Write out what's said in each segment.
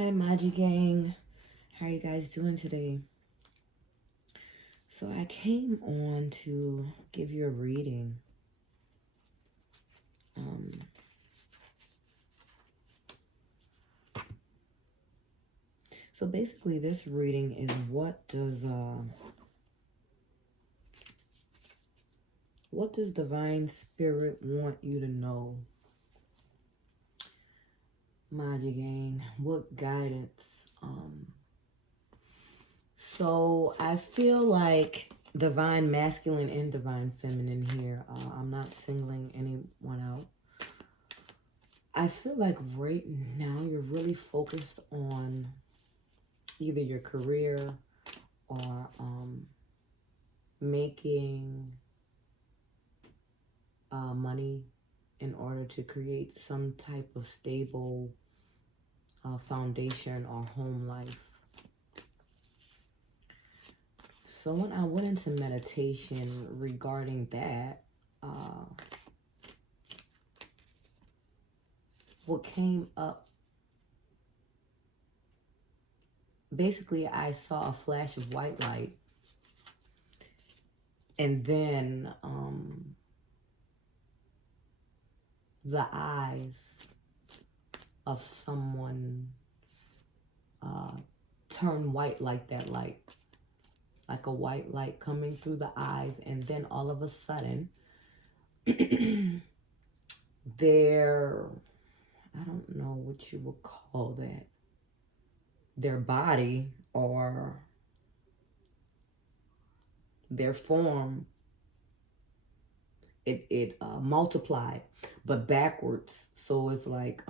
Hi, Magic Gang. How are you guys doing today? So I came on to give you a reading. So basically, this reading is what does Divine Spirit want you to know, Magic Gang? What guidance? So I feel like Divine Masculine and Divine Feminine here. I'm not singling anyone out. I feel like right now you're really focused on either your career or making money in order to create some type of stable foundation or home life. So when I went into meditation regarding that, what came up, basically I saw a flash of white light, and then the eyes of someone turn white like that light, like a white light coming through the eyes, and then all of a sudden their, I don't know what you would call that, their body or their form, it multiplied, but backwards. So it's like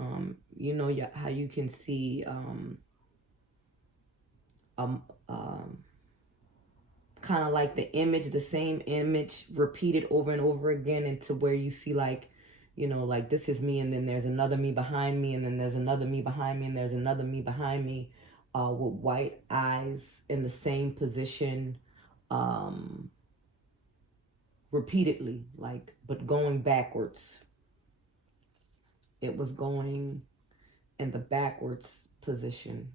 you know, how you can see um, um, kind of like the image, the same image repeated over and over again, into where you see like, you know, like this is me, and then there's another me behind me, and then there's another me behind me, and there's another me behind me, with white eyes in the same position, repeatedly, like, but going backwards. It was going in the backwards position.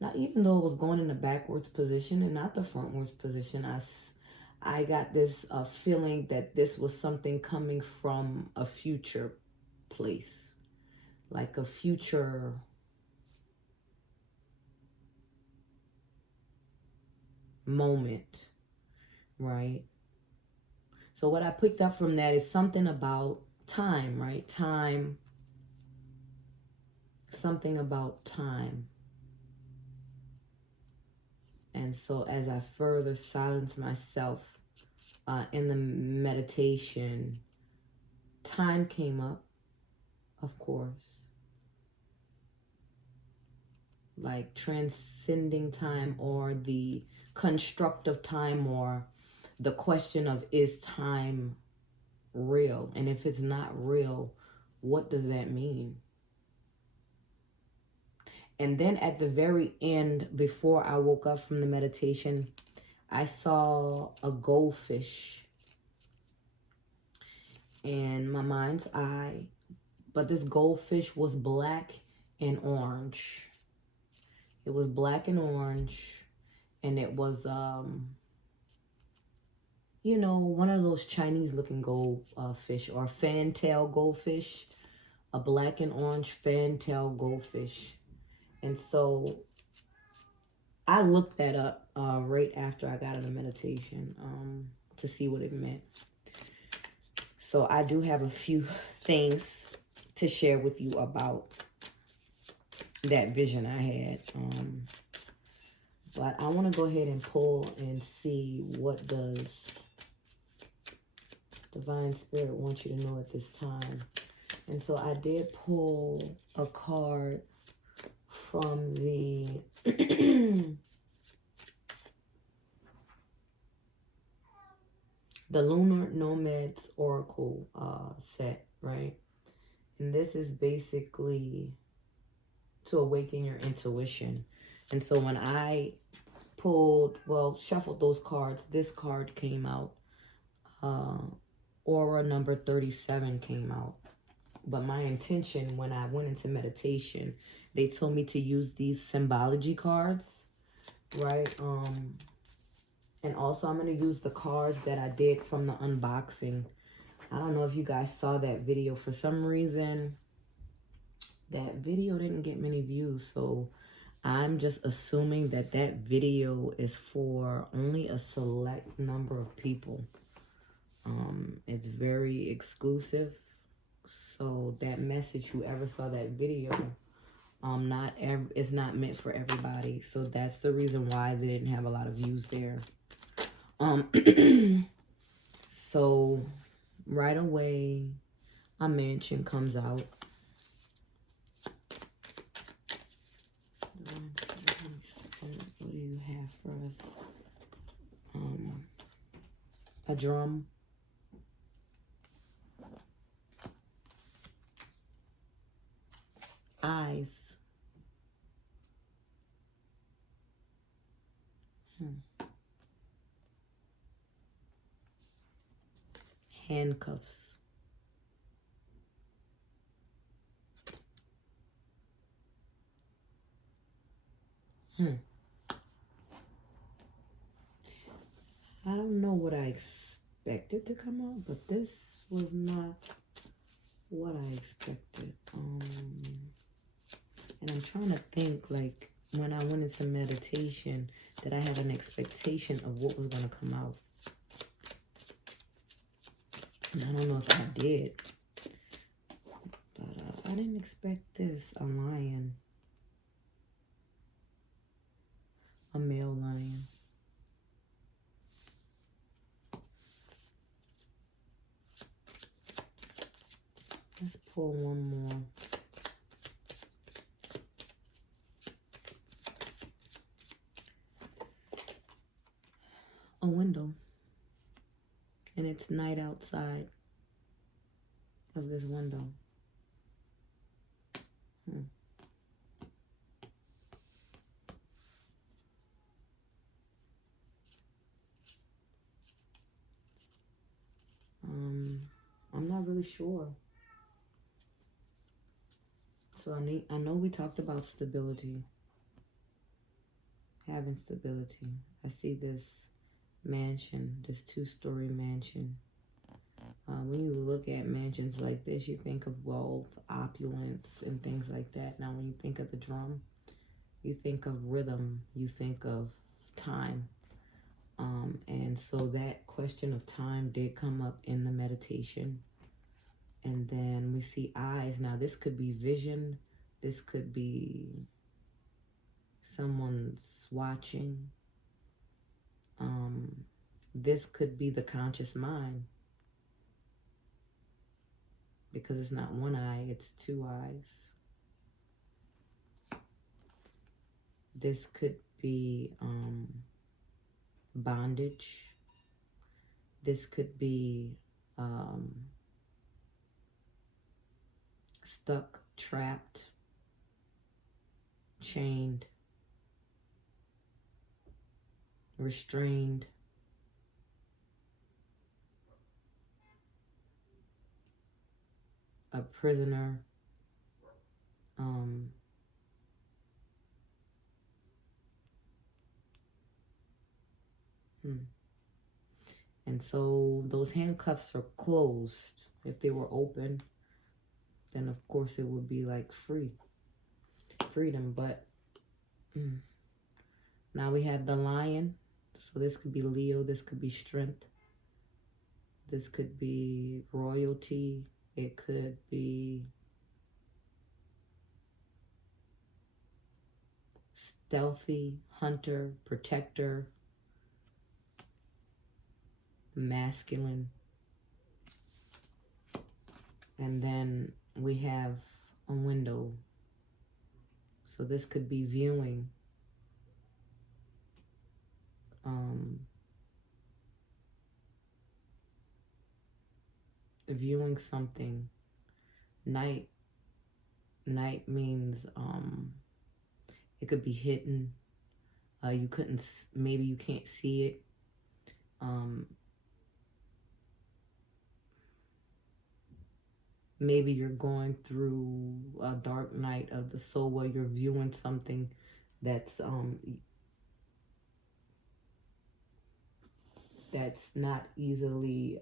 Now, even though it was going in the backwards position and not the frontwards position, I got this feeling that this was something coming from a future place, like a future moment, right? So what I picked up from that is something about time, right? Time, something about time. And so as I further silence myself in the meditation, time came up, of course, like transcending time, or the construct of time, or the question of, is time real? And if it's not real, what does that mean? And then at the very end, before I woke up from the meditation, I saw a goldfish in my mind's eye, but this goldfish was black and orange. It was black and orange, and it was you know, one of those Chinese looking goldfish, or fantail goldfish, a black and orange fantail goldfish. And so I looked that up right after I got out of meditation to see what it meant. So I do have a few things to share with you about that vision I had. But I want to go ahead and pull and see, what does Divine Spirit want you to know at this time. And so I did pull a card from the the Lunar Nomads Oracle set, right? And this is basically to awaken your intuition. And so when I pulled, well, shuffled those cards, this card came out. Aura number 37 came out. But my intention when I went into meditation, they told me to use these symbology cards, right? And also I'm going to use the cards that I did from the unboxing. I don't know if you guys saw that video. For some reason, that video didn't get many views. So I'm just assuming that that video is for only a select number of people. It's very exclusive. So that message, whoever saw that video, it's not meant for everybody. So that's the reason why they didn't have a lot of views there. So right away, a mansion comes out. What do you have for us? A drum. Eyes. Handcuffs. I don't know what I expected to come out, but this was not what I expected. And I'm trying to think, like, when I went into meditation, that I had an expectation of what was going to come out. And I don't know if I did. But I didn't expect this. A lion. A male lion. Let's pull one more. A window. And it's night outside of this window. I'm not really sure. So I know we talked about stability. Having stability. I see this mansion, this 2-story mansion. When you look at mansions like this, you think of wealth, opulence, and things like that. Now, when you think of the drum, you think of rhythm, you think of time. And so that question of time did come up in the meditation. And then we see eyes. Now, this could be vision. This could be someone's watching. This could be the conscious mind. Because it's not one eye, it's 2 eyes. This could be bondage. This could be stuck, trapped, chained, restrained. A prisoner. And so those handcuffs are closed. If they were open, then of course it would be like freedom. But now we have the lion. So this could be Leo. This could be strength. This could be royalty. It could be stealthy, hunter, protector, masculine. And then we have a window. So this could be viewing. Viewing something. Night means it could be hidden. You couldn't, maybe you can't see it. Maybe you're going through a dark night of the soul where you're viewing something that's not easily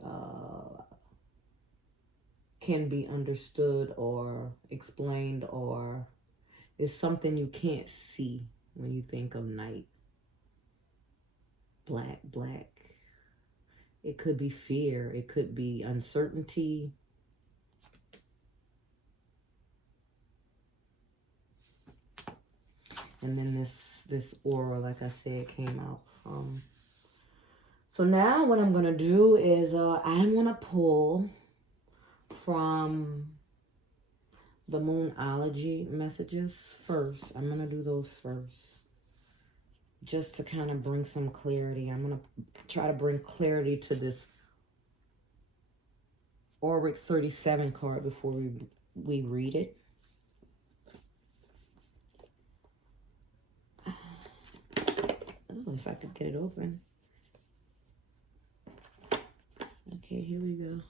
can be understood or explained, or is something you can't see when you think of night. Black. It could be fear. It could be uncertainty. And then this aura, like I said, came out. So now what I'm going to do is I'm going to pull from the Moonology messages first. I'm going to do those first, just to kind of bring some clarity. I'm going to try to bring clarity to this Auric 37 card before we read it. Oh, if I could get it open. Okay, here we go.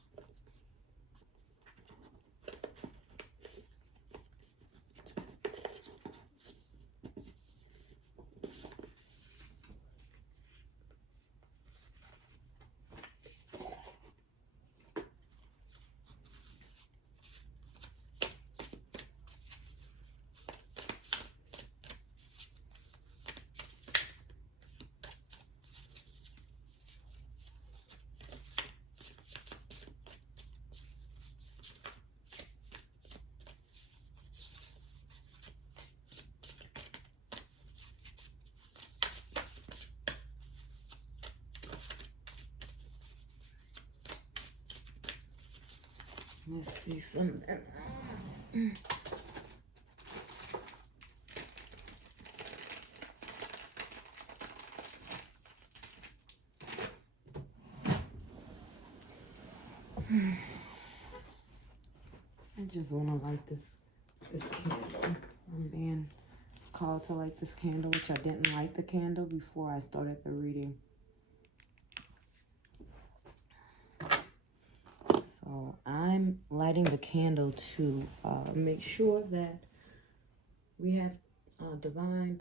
Let's see something. I just want to light this candle. I'm being called to light this candle, which I didn't light the candle before I started the reading. So I'm lighting the candle to make sure that we have the divine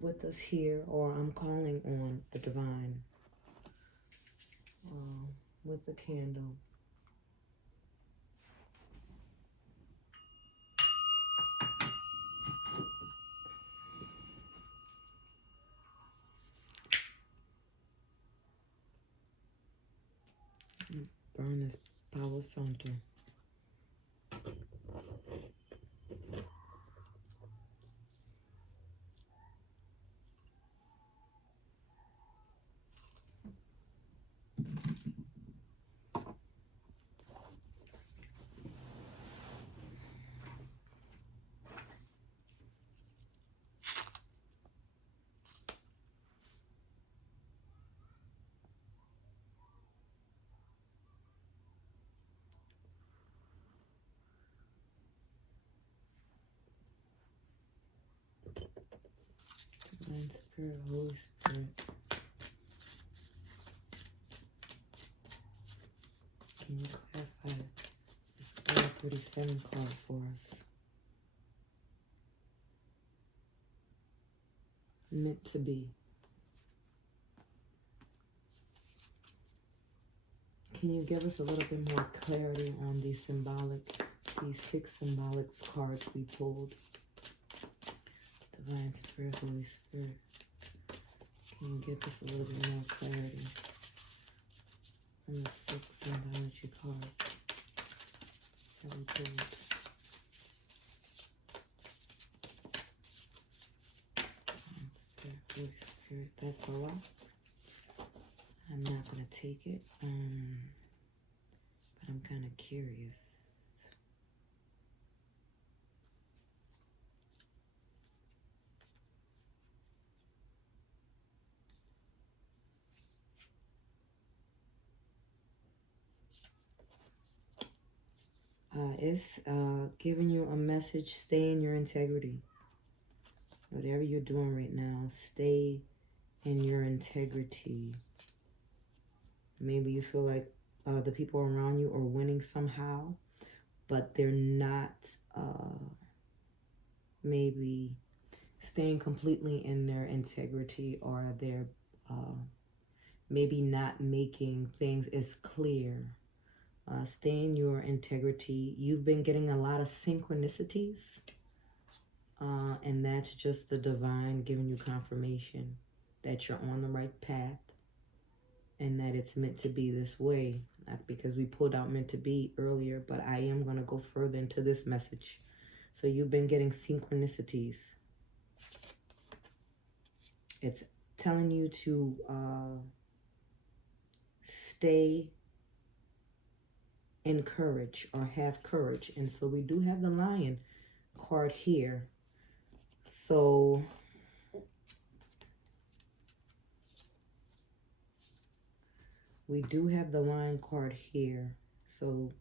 with us here, or I'm calling on the divine with the candle. Burn this power center. Divine Spirit, Holy Spirit. Can you clarify this 437 card for us? Meant to be. Can you give us a little bit more clarity on these 6 symbolic cards we pulled? Divine Spirit, Holy Spirit. Can you give us a little bit more clarity on the 6 symbology cards that we pulled? Divine Spirit, Holy Spirit, that's all. I'm not going to take it, but I'm kind of curious. It's giving you a message: stay in your integrity. Whatever you're doing right now, stay in your integrity. Maybe you feel like the people around you are winning somehow, but they're not maybe staying completely in their integrity, or they're maybe not making things as clear. Stay in your integrity. You've been getting a lot of synchronicities, and that's just the divine giving you confirmation that you're on the right path and that it's meant to be this way. Not because we pulled out meant to be earlier, but I am going to go further into this message. So you've been getting synchronicities. It's telling you to stay in courage, or have courage. And so we do have the Lion card here. So we do have the Lion card here. So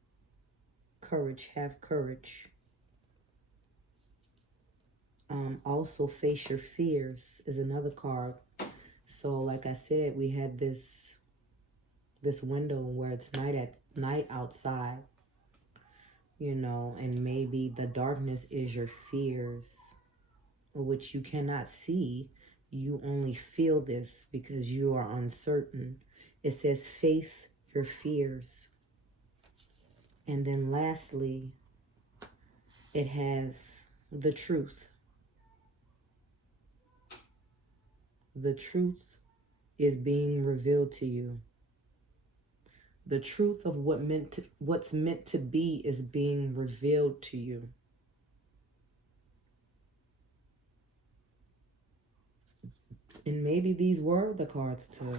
courage, have courage. Also face your fears is another card. So like I said, we had this window where it's night outside, you know, and maybe the darkness is your fears, which you cannot see. You only feel this because you are uncertain. It says face your fears. And then lastly, it has the truth. The truth is being revealed to you. The truth of what's meant to be is being revealed to you. And maybe these were the cards to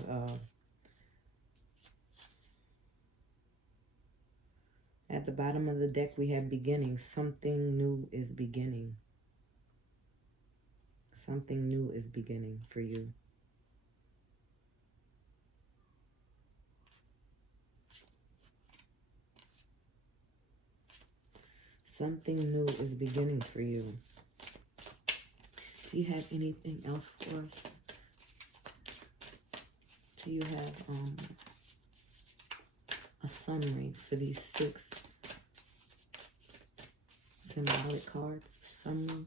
at the bottom of the deck we have beginning. Something new is beginning. Something new is beginning for you. Something new is beginning for you. Do you have anything else for us? Do you have a summary for these 6 symbolic cards? Summary.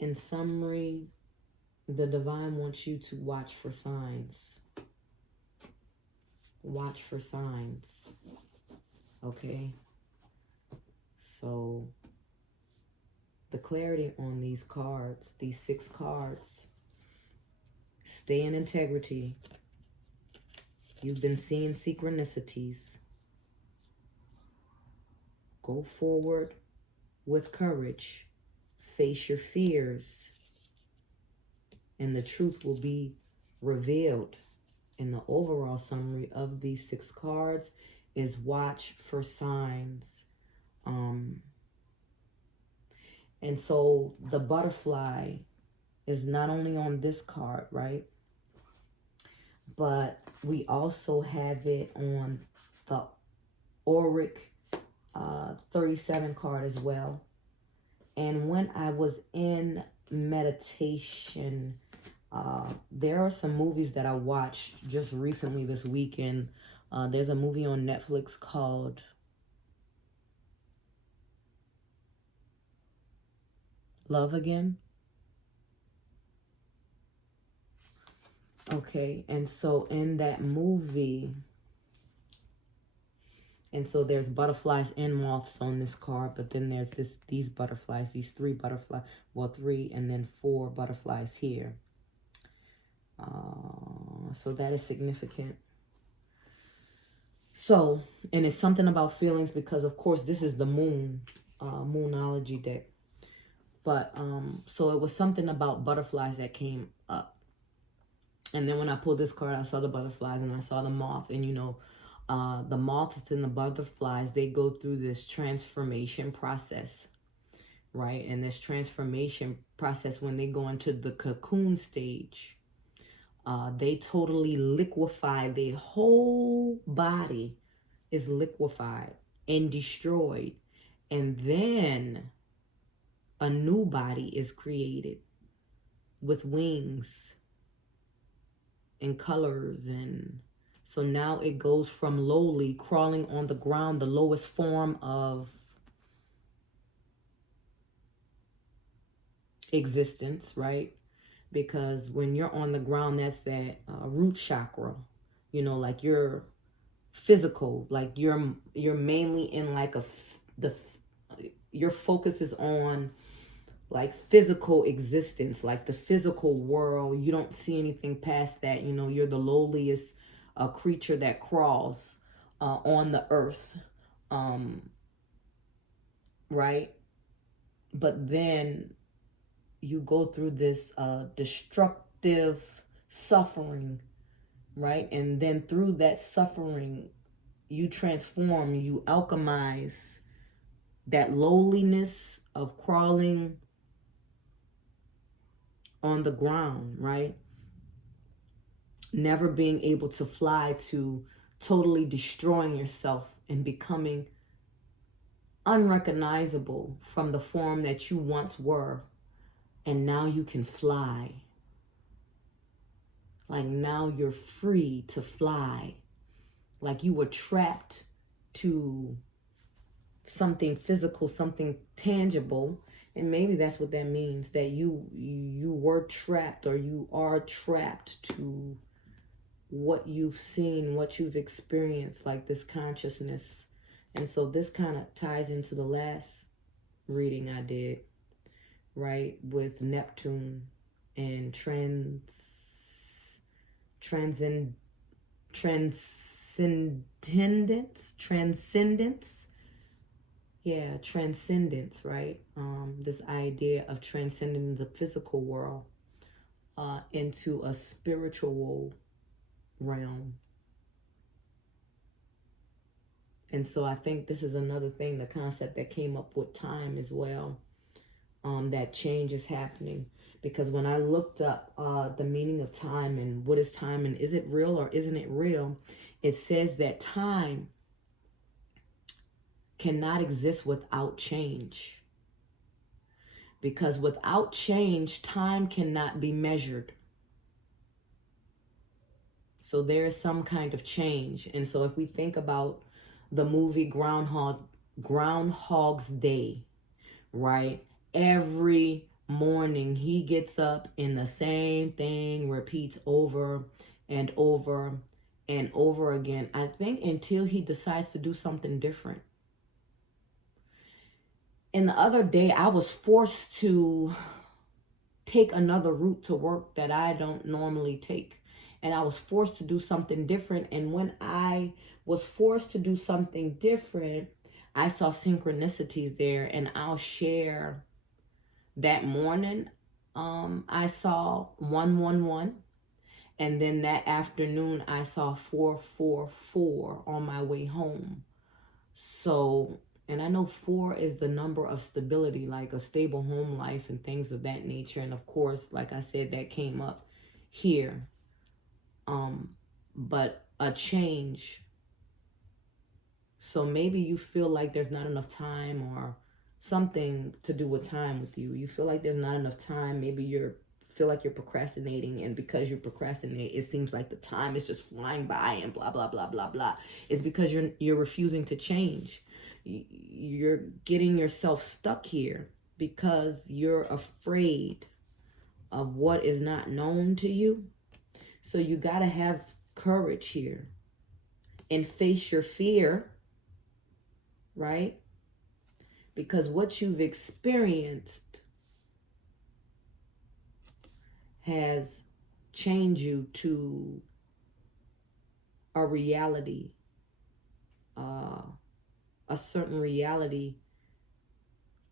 In summary, the divine wants you to watch for signs. Watch for signs. Okay? So, the clarity on these cards, these 6 cards, stay in integrity. You've been seeing synchronicities. Go forward with courage. Face your fears. And the truth will be revealed. And the overall summary of these 6 cards is watch for signs. And so the butterfly is not only on this card, right? But we also have it on the Auric 37 card as well. And when I was in meditation, there are some movies that I watched just recently this weekend. There's a movie on Netflix called Love Again. Okay, and so in that movie, and so there's butterflies and moths on this card, but then there's these butterflies, these 3 butterflies, well 3 and then 4 butterflies here. So that is significant. So, and it's something about feelings because of course this is the moon, moonology deck. But, so it was something about butterflies that came up. And then when I pulled this card, I saw the butterflies and I saw the moth. And, you know, the moths and the butterflies, they go through this transformation process, right? And this transformation process, when they go into the cocoon stage, they totally liquefy. Their whole body is liquefied and destroyed. And then a new body is created with wings and colors and So now it goes from lowly, crawling on the ground, the lowest form of existence, right? Because when you're on the ground, that's that root chakra, you know, like you're physical, like you're mainly in like the your focus is on like physical existence, like the physical world. You don't see anything past that. You know, you're the lowliest creature that crawls on the earth, um, right? But then you go through this destructive suffering, right? And then through that suffering, you transform, you alchemize that lowliness of crawling on the ground, right? Never being able to fly, to totally destroying yourself and becoming unrecognizable from the form that you once were. And now you can fly. Like now you're free to fly. Like you were trapped to something physical, something tangible. And maybe that's what that means, that you were trapped, or you are trapped to what you've seen, what you've experienced, like this consciousness. And so this kind of ties into the last reading I did, right, with Neptune and transcendence. Yeah, transcendence, right? This idea of transcending the physical world into a spiritual realm. And so I think this is another thing, the concept that came up with time as well, that change is happening. Because when I looked up the meaning of time and what is time and is it real or isn't it real, it says that time cannot exist without change. Because without change, time cannot be measured. So there is some kind of change. And so if we think about the movie Groundhog's Day, right? Every morning he gets up and the same thing repeats over and over and over again. I think until he decides to do something different. And the other day I was forced to take another route to work that I don't normally take. And I was forced to do something different. And when I was forced to do something different, I saw synchronicities there. And I'll share that morning. I saw 111. And then that afternoon, I saw 444 on my way home. So, and I know 4 is the number of stability, like a stable home life and things of that nature. And of course, like I said, that came up here. But a change. So maybe you feel like there's not enough time, or something to do with time with you. You feel like there's not enough time. Maybe you feel like you're procrastinating, and because you procrastinate, it seems like the time is just flying by and blah blah blah blah blah. It's because you're refusing to change. You're getting yourself stuck here because you're afraid of what is not known to you. So you got to have courage here and face your fear, right? Because what you've experienced has changed you to a reality, a certain reality.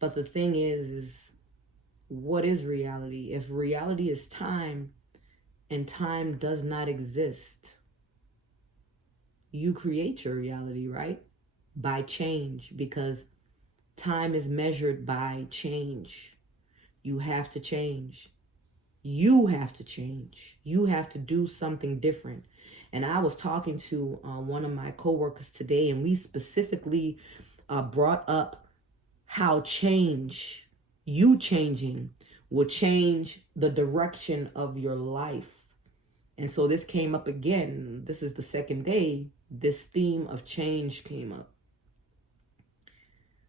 But the thing is what is reality? If reality is time and time does not exist, you create your reality, right? By change, because time is measured by change. You have to change. You have to change. You have to do something different. And I was talking to one of my coworkers today, and we specifically brought up how change, you changing, will change the direction of your life. And so this came up again. This is the second day. This theme of change came up.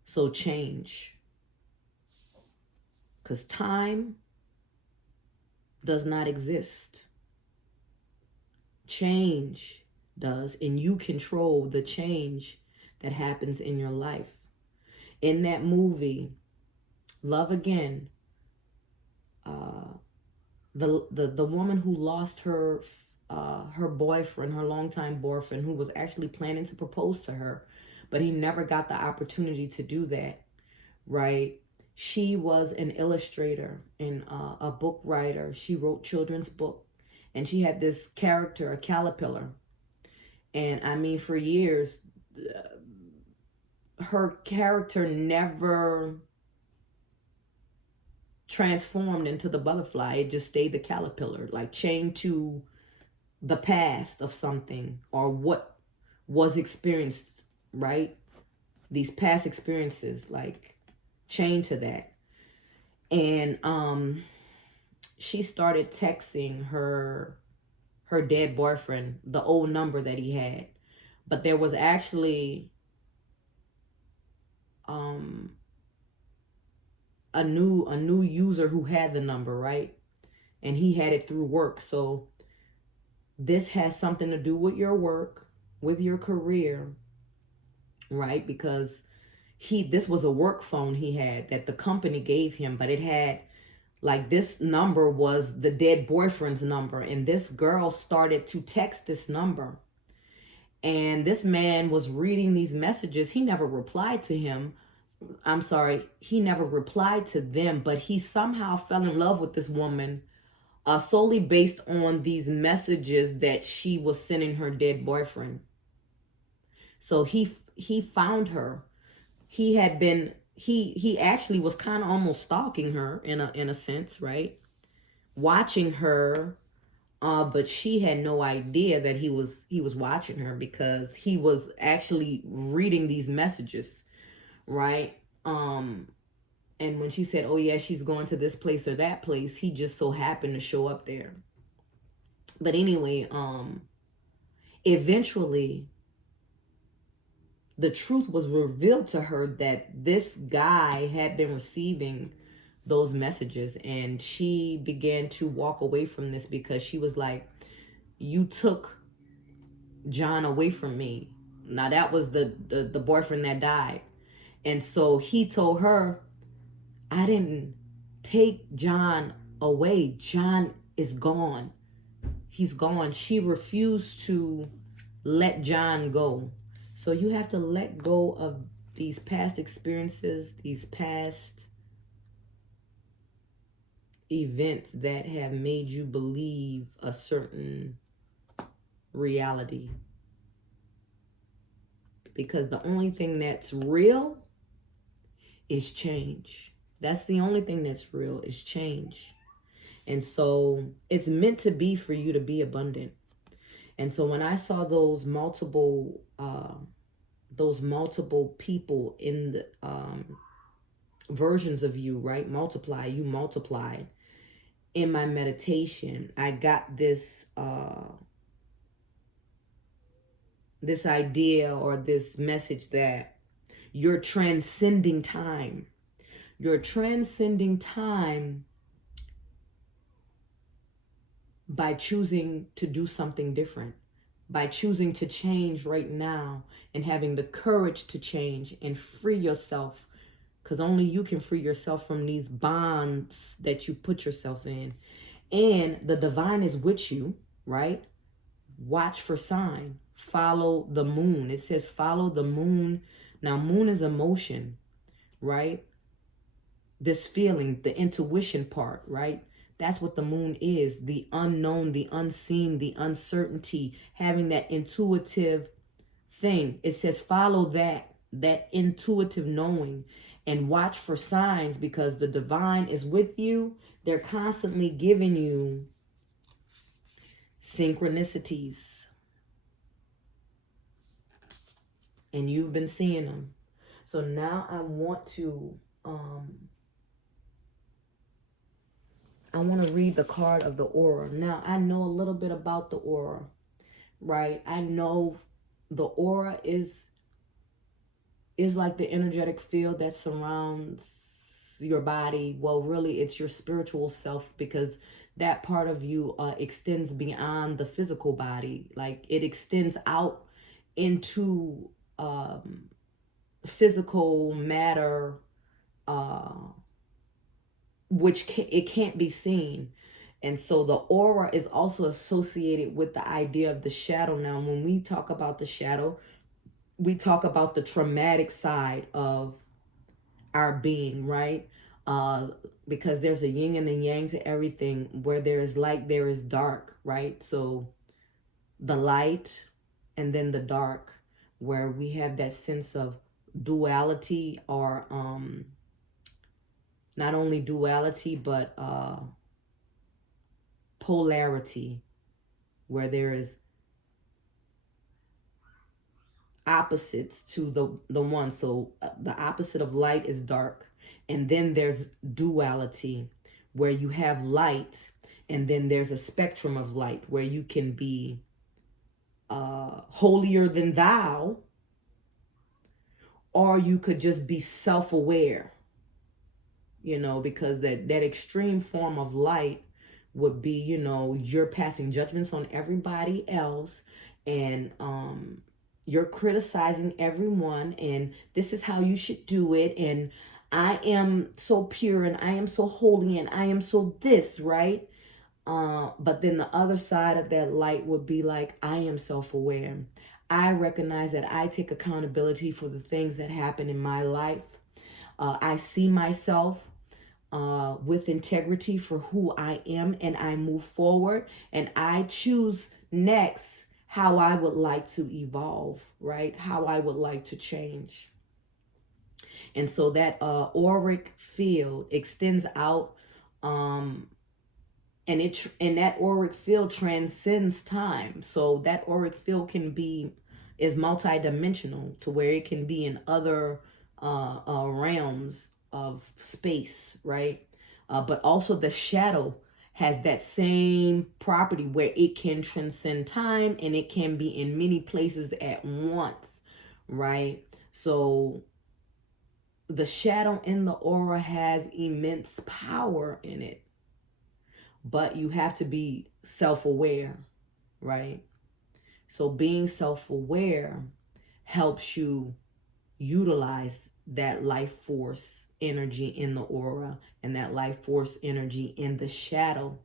So change. Because time does not exist. Change does. And you control the change that happens in your life. In that movie, Love Again, the woman who lost her boyfriend, her longtime boyfriend, who was actually planning to propose to her, but he never got the opportunity to do that, right? She was an illustrator and a book writer. She wrote children's book, and she had this character, a caterpillar. And I mean, for years, her character never transformed into the butterfly. It just stayed the caterpillar, like chained to the past of something or what was experienced, right? These past experiences, like chained to that. And she started texting her dead boyfriend, the old number that he had. But there was actually a new user who had the number, right? And he had it through work. So this has something to do with your work, with your career, right? Because this was a work phone he had that the company gave him, but it had, like, this number was the dead boyfriend's number, and this girl started to text this number, and this man was reading these messages. He never replied to him. I'm sorry, he never replied to them, but he somehow fell in love with this woman solely based on these messages that she was sending her dead boyfriend. So he found her. He had been he actually was kind of almost stalking her in a sense, right? Watching her, but she had no idea that he was watching her, because he was actually reading these messages, right? And when she said, "Oh yeah, she's going to this place or that place," he just so happened to show up there. But anyway, eventually the truth was revealed to her that this guy had been receiving those messages, and she began to walk away from this because she was like, "You took John away from me." Now that was the boyfriend that died. And so he told her, "I didn't take John away. John is gone. He's gone." She refused to let John go. So you have to let go of these past experiences, these past events that have made you believe a certain reality. Because the only thing that's real is change. That's the only thing that's real, is change. And so it's meant to be for you to be abundant. And so when I saw those multiple people in the versions of you, right? You multiplied. In my meditation, I got this this idea or this message that you're transcending time. You're transcending time by choosing to do something different, by choosing to change right now and having the courage to change and free yourself, because only you can free yourself from these bonds that you put yourself in. And the divine is with you, right? Watch for sign. Follow the moon. It says follow the moon. Now, moon is emotion, right? This feeling, the intuition part, right? That's what the moon is. The unknown, the unseen, the uncertainty, having that intuitive thing. It says follow that intuitive knowing, and watch for signs, because the divine is with you. They're constantly giving you synchronicities, and you've been seeing them. So now I want to I want to read the card of the aura. Now, I know a little bit about the aura, right? I know the aura is like the energetic field that surrounds your body. Well, really, it's your spiritual self, because that part of you extends beyond the physical body. Like, it extends out into physical matter, uh, which it can't be seen. And so the aura is also associated with the idea of the shadow. Now, when we talk about the shadow, we talk about the traumatic side of our being, right? Because there's a yin and a yang to everything. Where there is light, there is dark, right? So the light and then the dark, where we have that sense of duality, or not only duality, but polarity, where there is opposites to the one. So the opposite of light is dark, and then there's duality, where you have light, and then there's a spectrum of light where you can be holier than thou, or you could just be self-aware, because that extreme form of light would be, you're passing judgments on everybody else, and you're criticizing everyone, and this is how you should do it, and I am so pure, and I am so holy, and I am so this, right? But then the other side of that light would be like, I am self-aware. I recognize that I take accountability for the things that happen in my life. I see myself with integrity for who I am, and I move forward, and I choose next how I would like to evolve, right? How I would like to change. And so that auric field extends out, and that auric field transcends time. So that auric field is multidimensional, to where it can be in other realms of space, right? But also the shadow has that same property, where it can transcend time, and it can be in many places at once, right? So the shadow in the aura has immense power in it, but you have to be self-aware, right? So being self-aware helps you utilize that life force energy in the aura, and that life force energy in the shadow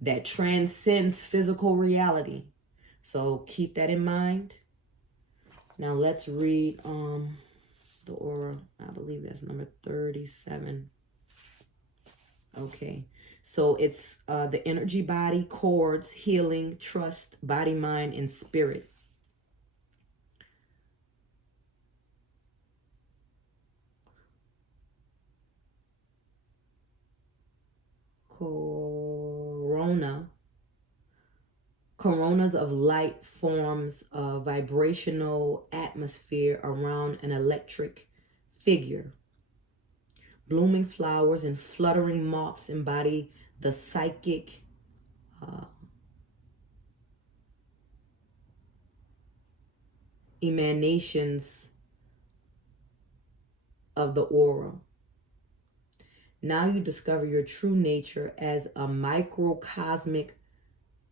that transcends physical reality. So keep that in mind. Now let's read the aura. I believe that's number 37. Okay, so it's the energy body, cords, healing, trust, body, mind, and spirit. Coronas of light forms a vibrational atmosphere around an electric figure. Blooming flowers and fluttering moths embody the psychic emanations of the aura. Now you discover your true nature as a microcosmic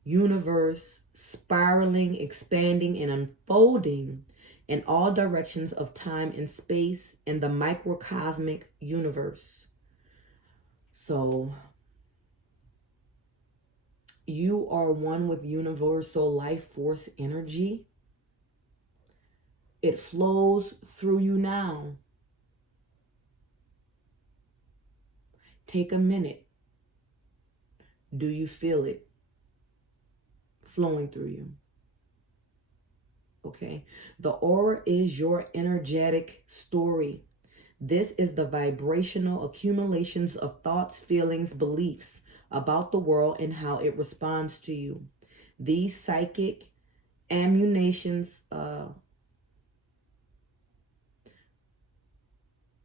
universe, spiraling, expanding, and unfolding in all directions of time and space in the microcosmic universe. So you are one with universal life force energy. It flows through you now. Take a minute. Do you feel it flowing through you? Okay. The aura is your energetic story. This is the vibrational accumulations of thoughts, feelings, beliefs about the world and how it responds to you. These psychic ammunitions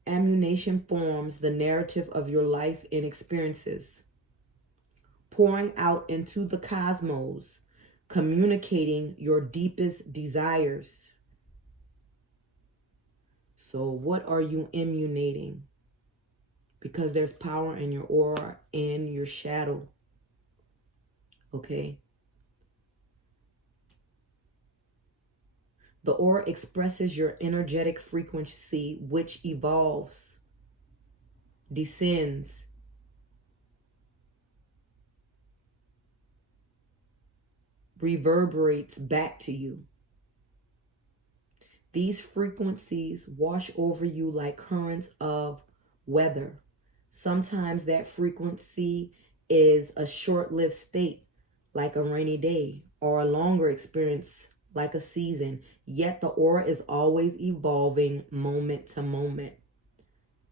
ammunition forms the narrative of your life and experiences. pouring out into the cosmos, communicating your deepest desires. So what are you emanating? Because there's power in your aura and your shadow. Okay? The aura expresses your energetic frequency, which evolves, descends, reverberates back to you. These frequencies wash over you like currents of weather. Sometimes that frequency is a short-lived state, like a rainy day, or a longer experience, like a season. Yet the aura is always evolving moment to moment.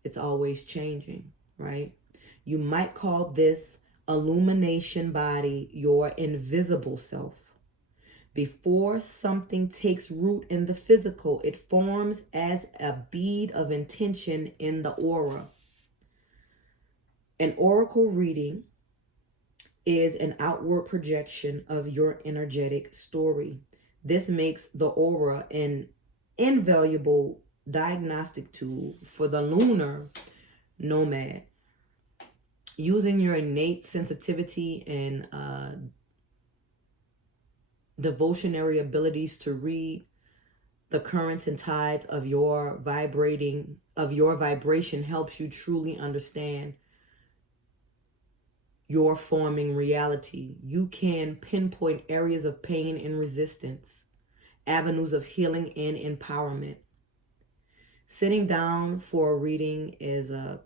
It's always changing, right? You might call this illumination body your invisible self. Before something takes root in the physical, it forms as a bead of intention in the aura. An oracle reading is an outward projection of your energetic story. This makes the aura an invaluable diagnostic tool for the lunar nomad. Using your innate sensitivity and devotionary abilities to read the currents and tides of your vibration helps you truly understand your forming reality. You can pinpoint areas of pain and resistance, avenues of healing and empowerment. Sitting down for a reading is a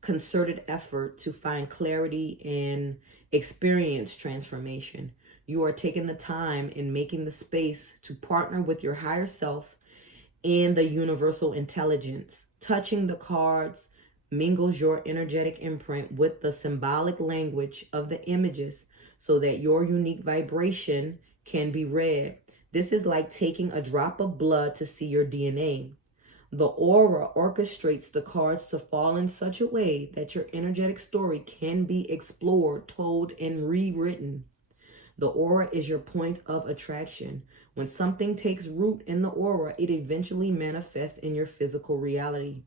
concerted effort to find clarity and experience transformation. You are taking the time and making the space to partner with your higher self and the universal intelligence. Touching the cards mingles your energetic imprint with the symbolic language of the images so that your unique vibration can be read. This is like taking a drop of blood to see your DNA. The aura orchestrates the cards to fall in such a way that your energetic story can be explored, told, and rewritten. The aura is your point of attraction. When something takes root in the aura, it eventually manifests in your physical reality.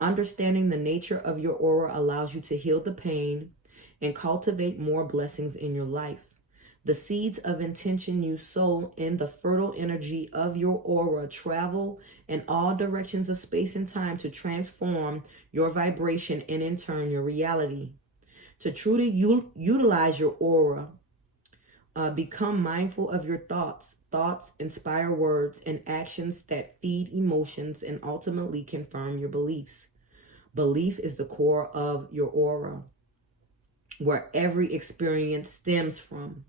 Understanding the nature of your aura allows you to heal the pain and cultivate more blessings in your life. The seeds of intention you sow in the fertile energy of your aura travel in all directions of space and time to transform your vibration and in turn your reality. To truly utilize your aura, become mindful of your thoughts. Thoughts inspire words and actions that feed emotions and ultimately confirm your beliefs. Belief is the core of your aura, where every experience stems from.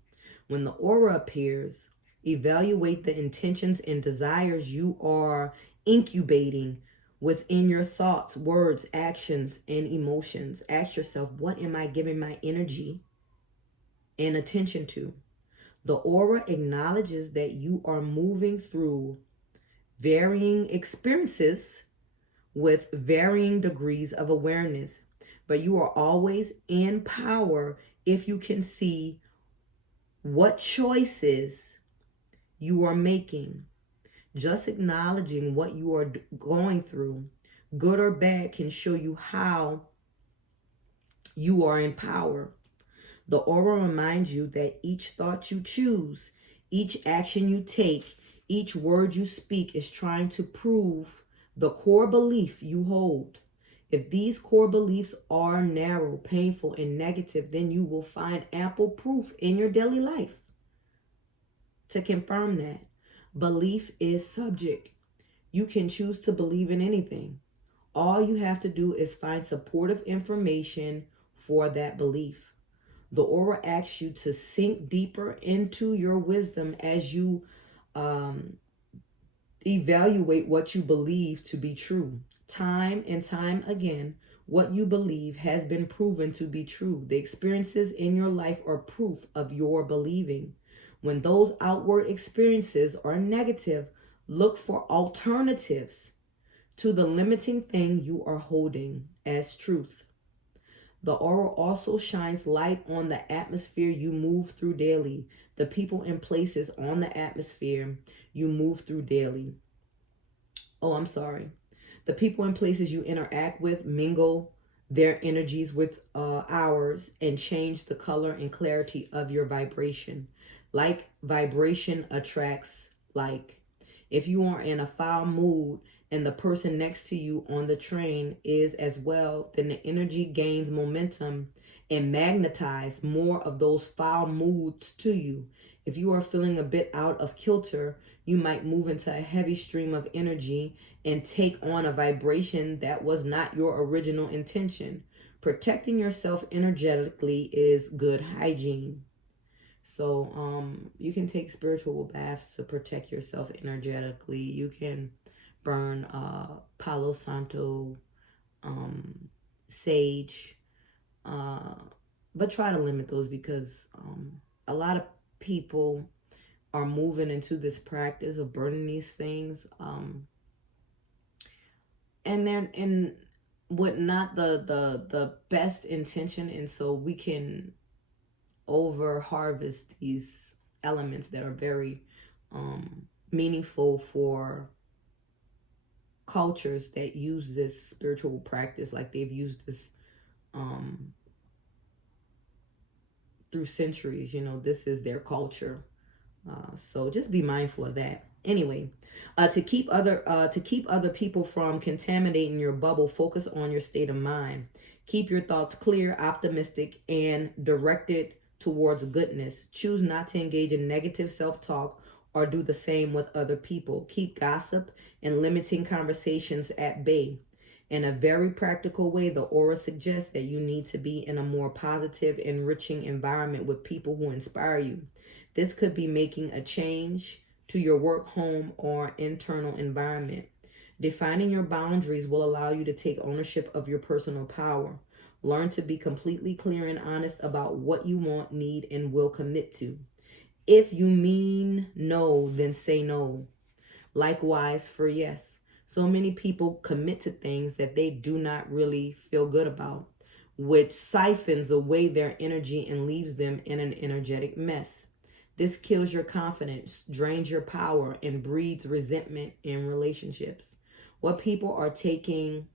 When the aura appears, evaluate the intentions and desires you are incubating within your thoughts, words, actions, and emotions. Ask yourself, what am I giving my energy and attention to? The aura acknowledges that you are moving through varying experiences with varying degrees of awareness, but you are always in power if you can see what choices you are making. Just acknowledging what you are going through, good or bad, can show you how you are in power. The aura reminds you that each thought you choose, each action you take, each word you speak is trying to prove the core belief you hold. If these core beliefs are narrow, painful, and negative, then you will find ample proof in your daily life to confirm that. Belief is subject. You can choose to believe in anything. All you have to do is find supportive information for that belief. The aura asks you to sink deeper into your wisdom as you evaluate what you believe to be true. Time and time again, what you believe has been proven to be true. The experiences in your life are proof of your believing. When those outward experiences are negative, look for alternatives to the limiting thing you are holding as truth. The aura also shines light on the atmosphere you move through daily, the people and places on the atmosphere you move through daily. Oh, I'm sorry. The people and places you interact with mingle their energies with ours and change the color and clarity of your vibration. Like vibration attracts like. If you are in a foul mood and the person next to you on the train is as well, then the energy gains momentum and magnetize more of those foul moods to you. If you are feeling a bit out of kilter, you might move into a heavy stream of energy and take on a vibration that was not your original intention. Protecting yourself energetically is good hygiene. So you can take spiritual baths to protect yourself energetically. You can burn Palo Santo, sage, uh, but try to limit those because a lot of people are moving into this practice of burning these things, and then in with not the best intention, and so we can over harvest these elements that are very meaningful for cultures that use this spiritual practice like they've used this um, through centuries. This is their culture. So just be mindful of that. Anyway, to keep other people from contaminating your bubble, focus on your state of mind. Keep your thoughts clear, optimistic, and directed towards goodness. Choose not to engage in negative self-talk or do the same with other people. Keep gossip and limiting conversations at bay. In a very practical way, the aura suggests that you need to be in a more positive, enriching environment with people who inspire you. This could be making a change to your work, home, or internal environment. Defining your boundaries will allow you to take ownership of your personal power. Learn to be completely clear and honest about what you want, need, and will commit to. If you mean no, then say no. Likewise for yes. So many people commit to things that they do not really feel good about, which siphons away their energy and leaves them in an energetic mess. This kills your confidence, drains your power, and breeds resentment in relationships. What people are taking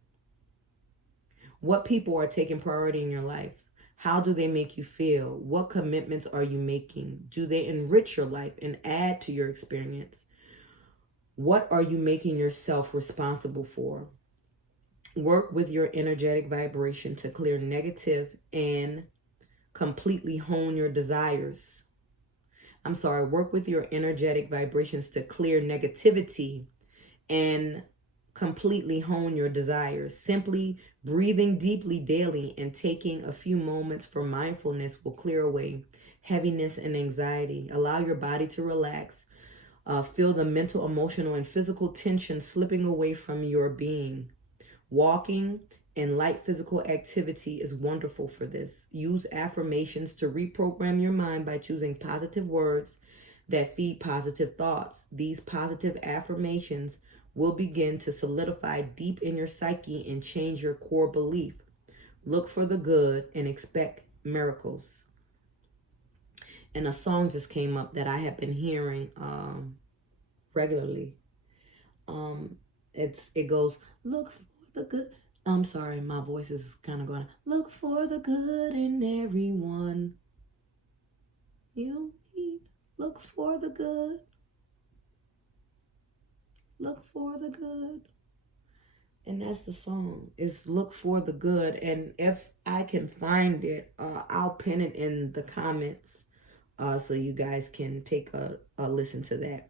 what people are taking priority in your life? How do they make you feel? What commitments are you making? Do they enrich your life and add to your experience? What are you making yourself responsible for? Work with your energetic vibration to clear negative and completely hone your desires. Work with your energetic vibrations to clear negativity and completely hone your desires. Simply breathing deeply daily and taking a few moments for mindfulness will clear away heaviness and anxiety. Allow your body to relax. Feel the mental, emotional, and physical tension slipping away from your being. Walking and light physical activity is wonderful for this. Use affirmations to reprogram your mind by choosing positive words that feed positive thoughts. These positive affirmations will begin to solidify deep in your psyche and change your core belief. Look for the good and expect miracles. And a song just came up that I have been hearing regularly. Um, it goes, look for the good. I'm sorry, my voice is kind of going. Look for the good in everyone you meet. Look for the good. Look for the good. And that's the song. Is look for the good. And if I can find it, I'll pin it in the comments, so you guys can take a listen to that.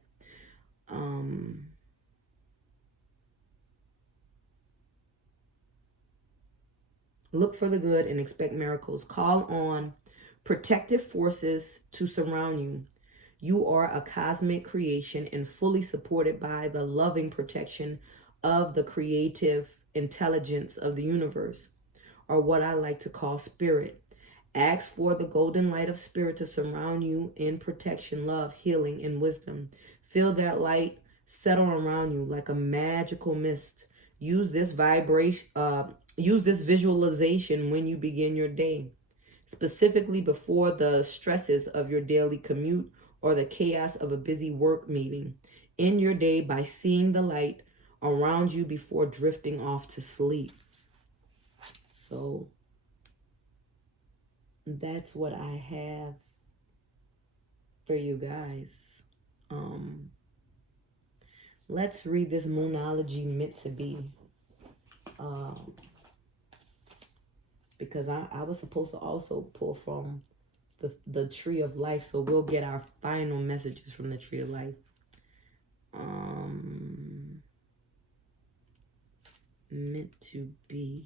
Look for the good and expect miracles. Call on protective forces to surround you. You are a cosmic creation and fully supported by the loving protection of the creative intelligence of the universe, or what I like to call spirit. Ask for the golden light of spirit to surround you in protection, love, healing, and wisdom. Feel that light settle around you like a magical mist. Use this visualization when you begin your day, specifically before the stresses of your daily commute or the chaos of a busy work meeting. End your day by seeing the light around you before drifting off to sleep. So that's what I have for you guys. Let's read this Moonology meant to be. Because I was supposed to also pull from the Tree of Life, so we'll get our final messages from the Tree of Life. Meant to be.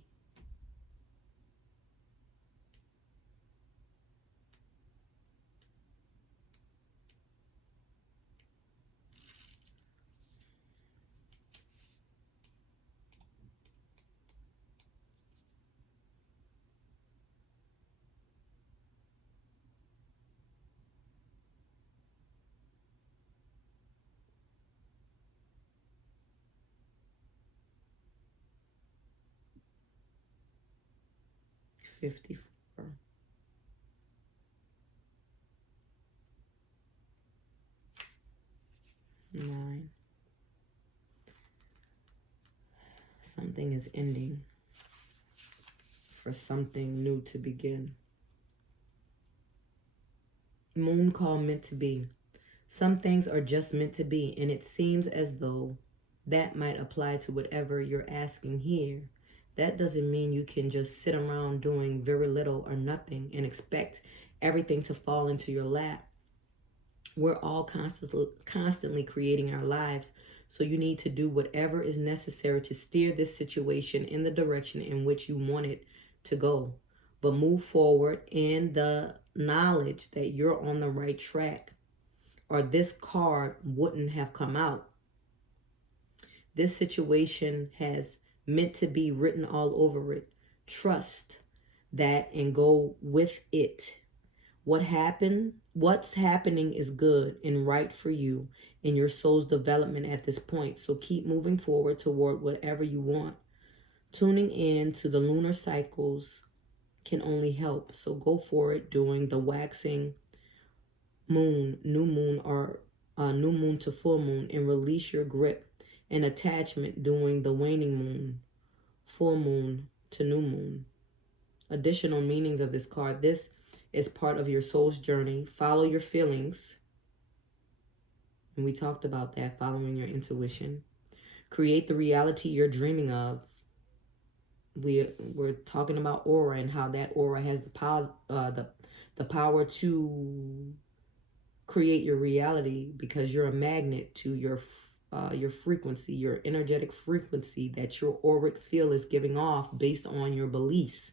$54. 9. Something is ending for something new to begin. Moon call meant to be. Some things are just meant to be, and it seems as though that might apply to whatever you're asking here. That doesn't mean you can just sit around doing very little or nothing and expect everything to fall into your lap. We're all constantly creating our lives, so you need to do whatever is necessary to steer this situation in the direction in which you want it to go. But move forward in the knowledge that you're on the right track, or this card wouldn't have come out. This situation has meant to be written all over it. Trust that and go with it. What's happening is good and right for you in your soul's development at this point. So keep moving forward toward whatever you want. Tuning in to the lunar cycles can only help. So go for it during the waxing moon, new moon, or new moon to full moon, and release your grip and attachment during the waning moon, full moon to new moon. Additional meanings of this card. This is part of your soul's journey. Follow your feelings. And we talked about that, following your intuition. Create the reality you're dreaming of. We're talking about aura and how that aura has the power to create your reality, because you're a magnet to your frequency, your energetic frequency that your auric field is giving off based on your beliefs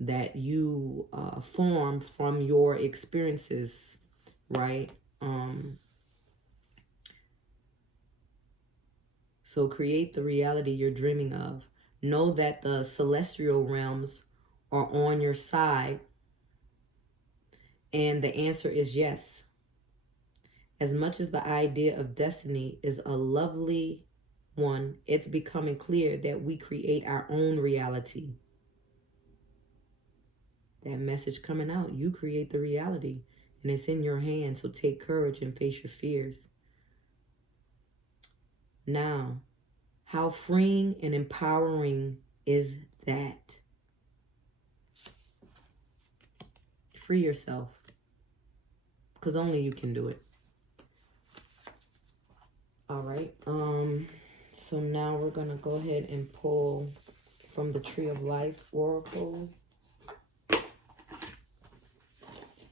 that you form from your experiences, right? So create the reality you're dreaming of. Know that the celestial realms are on your side, and the answer is yes. As much as the idea of destiny is a lovely one, it's becoming clear that we create our own reality. That message coming out, you create the reality, and it's in your hands. So take courage and face your fears. Now, how freeing and empowering is that? Free yourself, because only you can do it. All right. So now we're gonna go ahead and pull from the Tree of Life Oracle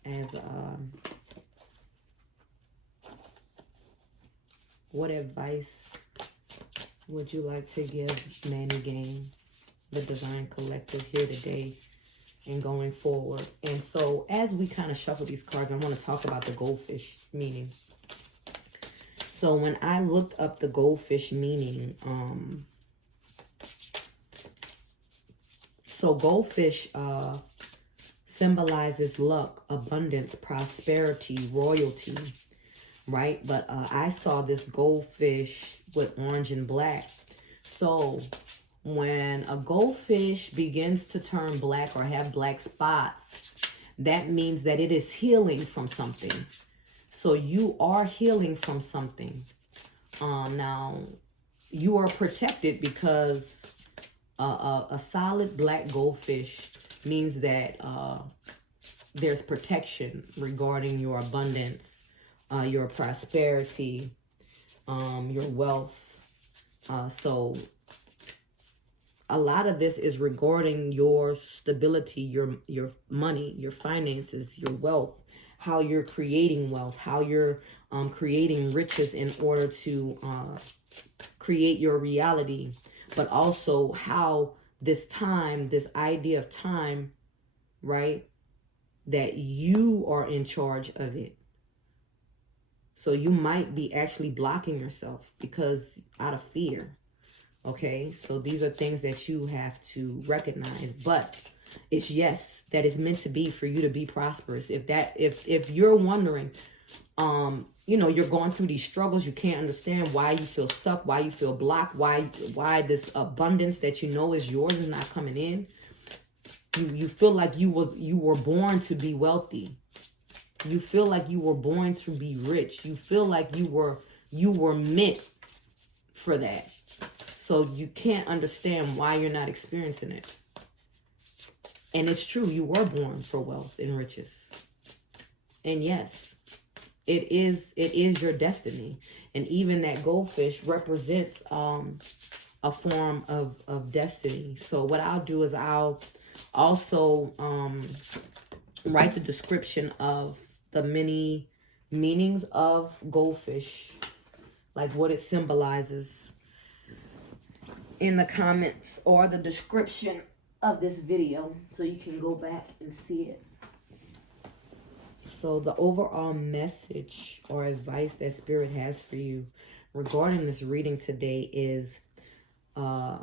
as what advice would you like to give Manny Gang, the Divine Collective, here today and going forward? And so as we kind of shuffle these cards, I want to talk about the goldfish meaning. So when I looked up the goldfish meaning, so goldfish symbolizes luck, abundance, prosperity, royalty, right? But I saw this goldfish with orange and black. So When a goldfish begins to turn black or have black spots, that means that it is healing from something. So you are healing from something. Now, you are protected because a solid black goldfish means that there's protection regarding your abundance, your prosperity, your wealth. So a lot of this is regarding your stability, your money, your finances, your wealth, how you're creating wealth, how you're creating riches in order to create your reality, but also how this time, this idea of time, right, that you are in charge of it. So you might be actually blocking yourself because out of fear. Okay, so these are things that you have to recognize, but it's yes, that is meant to be for you to be prosperous. If you're wondering, you're going through these struggles, you can't understand why you feel stuck, why you feel blocked, why this abundance that you know is yours is not coming in. You feel like you were born to be wealthy. You feel like you were born to be rich. You feel like you were meant for that. So you can't understand why you're not experiencing it. And it's true, you were born for wealth and riches. And yes, it is your destiny. And even that goldfish represents a form of destiny. So what I'll do is I'll also write the description of the many meanings of goldfish, like what it symbolizes, in the comments or the description of this video, so you can go back and see it. So the overall message or advice that Spirit has for you regarding this reading today is the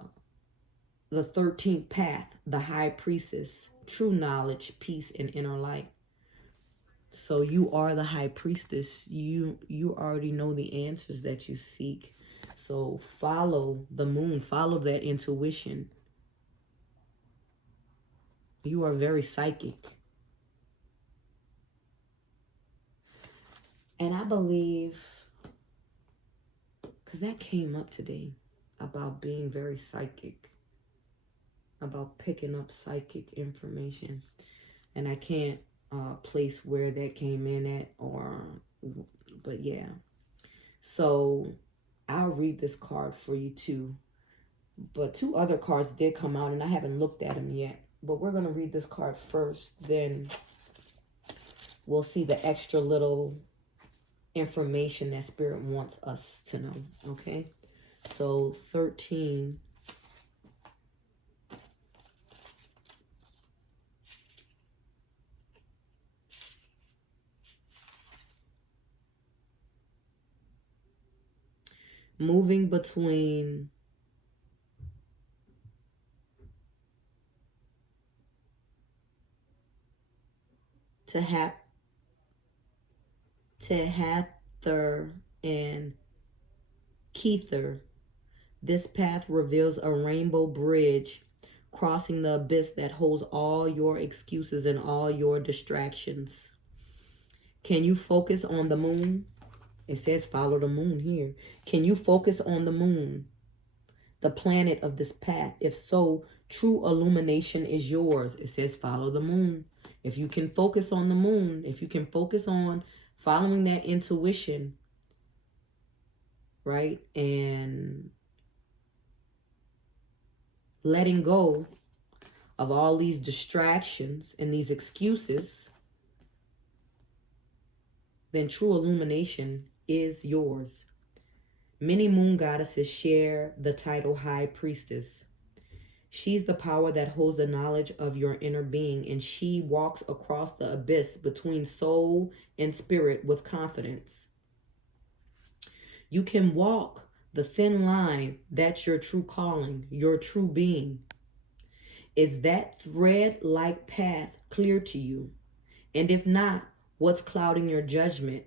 13th path, the High Priestess, true knowledge, peace, and inner light. So you are the High Priestess. You already know the answers that you seek. So follow the moon, follow that intuition. You are very psychic. And I believe, because that came up today, about being very psychic, about picking up psychic information. And I can't place where that came in at, but yeah. So I'll read this card for you too. But 2 other cards did come out and I haven't looked at them yet. But we're going to read this card first. Then we'll see the extra little information that Spirit wants us to know. Okay? So 13. Moving between Tehather and Kether. This path reveals a rainbow bridge crossing the abyss that holds all your excuses and all your distractions. Can you focus on the moon? It says follow the moon here. Can you focus on the moon, the planet of this path? If so, true illumination is yours. It says follow the moon. If you can focus on the moon, if you can focus on following that intuition, right? And letting go of all these distractions and these excuses, then true illumination is yours. Many moon goddesses share the title High Priestess. She's the power that holds the knowledge of your inner being, and she walks across the abyss between soul and spirit with confidence. You can walk the thin line. That's your true calling, your true being. Is that thread-like path clear to you? And if not, what's clouding your judgment?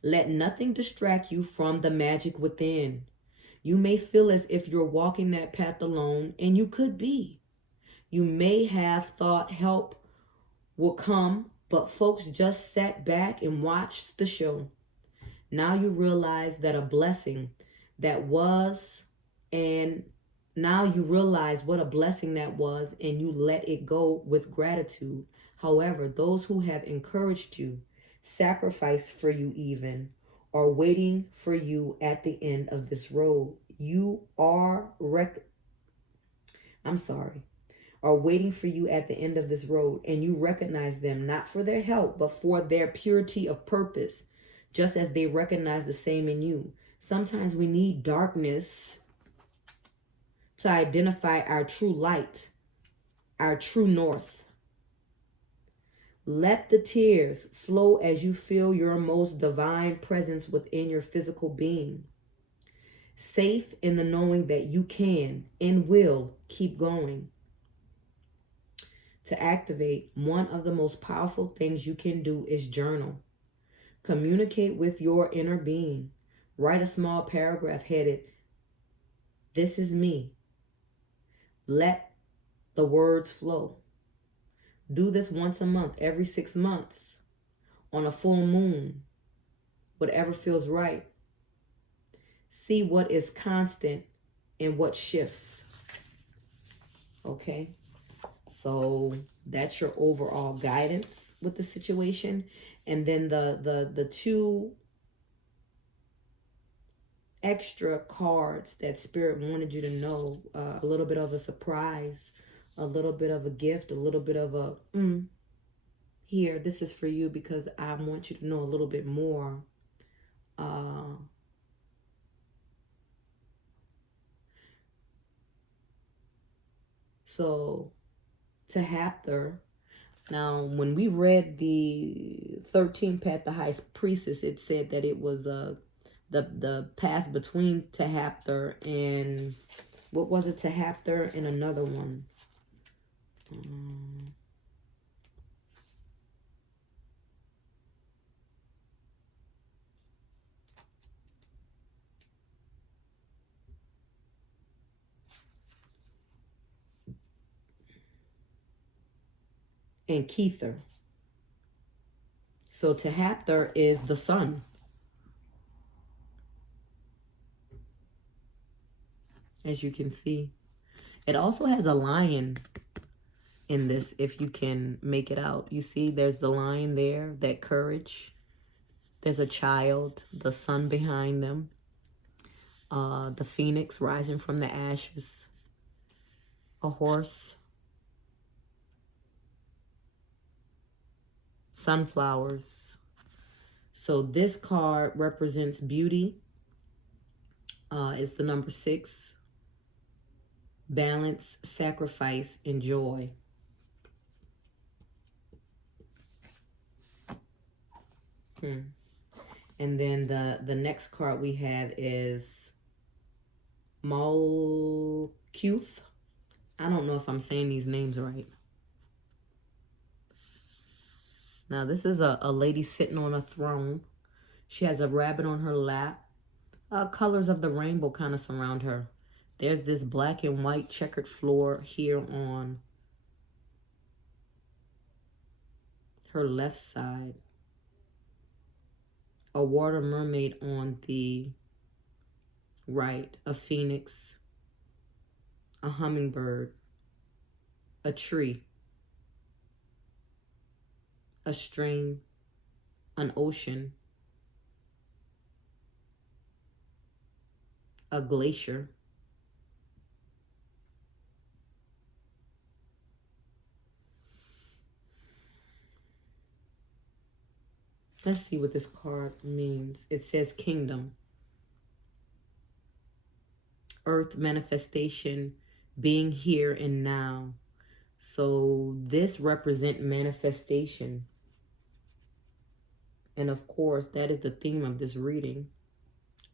Let nothing distract you from the magic within. You may feel as if you're walking that path alone, and you could be. You may have thought help will come, but folks just sat back and watched the show. Now you realize that a blessing that was, and now you realize what a blessing that was, and you let it go with gratitude. However, those who have encouraged you, sacrificed for you even, are waiting for you at the end of this road. You are I'm sorry, are waiting for you at the end of this road, and you recognize them not for their help, but for their purity of purpose, just as they recognize the same in you. Sometimes we need darkness to identify our true light, our true north. Let the tears flow as you feel your most divine presence within your physical being. Safe in the knowing that you can and will keep going. To activate, one of the most powerful things you can do is journal. Communicate with your inner being. Write a small paragraph headed, "This is me." Let the words flow. Do this once a month, every 6 months, on a full moon, whatever feels right. See what is constant and what shifts. Okay? So that's your overall guidance with the situation. And then the two extra cards that Spirit wanted you to know, a little bit of a surprise, a little bit of a gift, a little bit of a, here, this is for you because I want you to know a little bit more. So, to Hapter, now when we read the 13th path, the High Priestess, it said that it was the path between Tahapter and, what was it, Tahapter and another one. And Kether. So Tahapter is the sun. As you can see. It also has a lion in this, if you can make it out. You see, there's the lion there, that courage. There's a child, the sun behind them. The phoenix rising from the ashes. A horse. Sunflowers. So this card represents beauty. It's the number 6. Balance, sacrifice, and joy. And then the next card we have is Malkuth. I don't know if I'm saying these names right. Now, this is a lady sitting on a throne. She has a rabbit on her lap. Colors of the rainbow kind of surround her. There's this black and white checkered floor here on her left side. A water mermaid on the right. A phoenix. A hummingbird. A tree. A stream. An ocean. A glacier. Let's see what this card means. It says kingdom. Earth manifestation, being here and now. So this represents manifestation. And of course, that is the theme of this reading.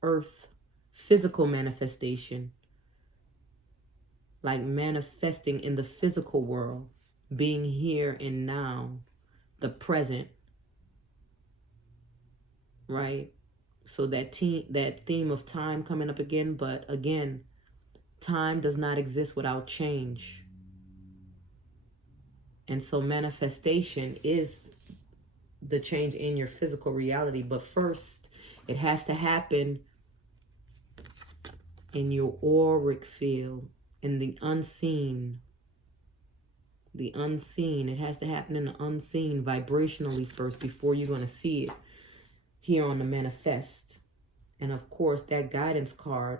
Earth, physical manifestation. Like manifesting in the physical world. Being here and now. The present. Right? So that theme of time coming up again, but again, time does not exist without change. And so manifestation is the change in your physical reality. But first, it has to happen in your auric field, in the unseen. The unseen. It has to happen in the unseen vibrationally first before you're going to see it here on the manifest. And of course, that guidance card,